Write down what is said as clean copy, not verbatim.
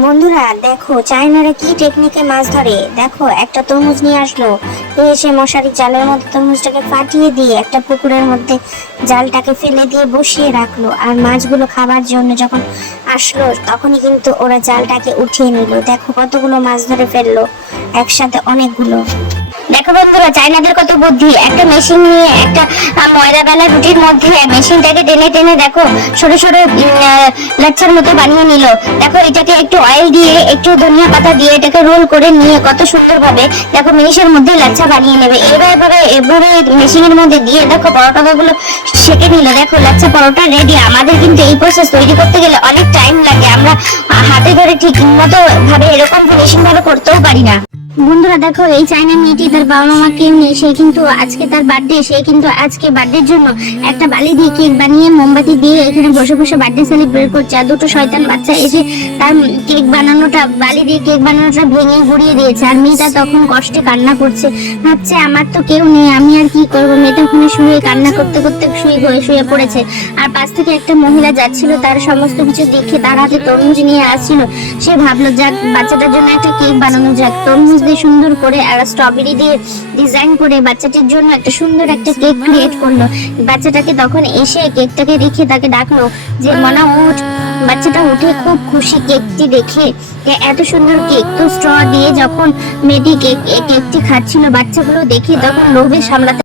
বন্ধুরা দেখো চায়নারা কি টেকনিকে মাছ ধরে। দেখো একটা তরমুজ নিয়ে আসলো, এসে মশারি জালের মধ্যে তরমুজটাকে ফাটিয়ে দিয়ে একটা পুকুরের মধ্যে জালটাকে ফেলে দিয়ে বসিয়ে রাখলো। আর মাছগুলো খাবার জন্য যখন আসলো তখনই কিন্তু ওরা জালটাকে উঠিয়ে নিল। দেখো কতগুলো মাছ ধরে ফেললো একসাথে, অনেকগুলো। দেখো বন্ধুরা চাইনাদের কত বুদ্ধি, একটা মেশিন নিয়ে একটা ময়দা বেলা রুটির মধ্যে মেশিনটাকে টেনে টেনে দেখো ছোট ছোট লাচ্ছার মতো বানিয়ে নিল। দেখো এটাকে একটু অয়েল দিয়ে একটু ধনিয়া পাতা দিয়ে এটাকে রোল করে নিয়ে কত সুন্দর ভাবে দেখো মিনিশের মধ্যে লাচ্ছা বানিয়ে নেবে। এভাবে মেশিনের মধ্যে দিয়ে দেখো পরোটাগুলো সেঁকে নিল। দেখো লাচ্ছা পরোটা রেডি। আমাদের কিন্তু এই প্রসেস তৈরি করতে গেলে অনেক টাইম লাগে, আমরা হাতে ধরে ঠিক মতো ভাবে এরকম ফিনিশিং ভাবে করতেও পারি না। বন্ধুরা দেখো এই চাইনা মেয়েটি তার বাবা মাকে নিয়ে সে কিন্তু আজকে তার বার্থডে, সে কিন্তু আজকে বার্থডের জন্য একটা বালি দিয়ে কেক বানিয়ে মোমবাতি দিয়ে এখানে বসে বসে বার্থডে সেলিব্রেট করছে। আর দুটো শয়তান বাচ্চা এসে তার কেক বানানোটা, বালি দিয়ে কেক বানানোটা ভেঙে গুড়িয়ে দিয়েছে। আর মেয়েটা তখন কষ্টে কান্না করছে, ভাবছে আমার তো কেউ নেই, আমি আর কি করবো। মেয়েটা ওখানে শুয়ে কান্না করতে করতে শুয়ে পড়েছে। আর পাশ থেকে একটা মহিলা যাচ্ছিল, তার সমস্ত কিছু দেখে তার হাতে তরমুজ নিয়ে আসছিল। সে ভাবলো যাক বাচ্চাটার জন্য একটা কেক বানানো যাক। তরমুজ দিয়ে সুন্দর করে আর স্ট্রবেরি দিয়ে ডিজাইন করে বাচ্চাটির জন্য একটা সুন্দর একটা কেক ক্রিয়েট করলো। বাচ্চাটাকে তখন এসে কেকটাকে রেখে তাকে ডাকলো যে মনা উঠ। বাচ্চাটা উঠে খুব খুশি কেকটি দেখে, এত সুন্দর কেক। তো স্ট্র দিয়ে যখন মেয়েটি কেকটি খাচ্ছিল বাচ্চাগুলো দেখে তখন লোভে সামলাতে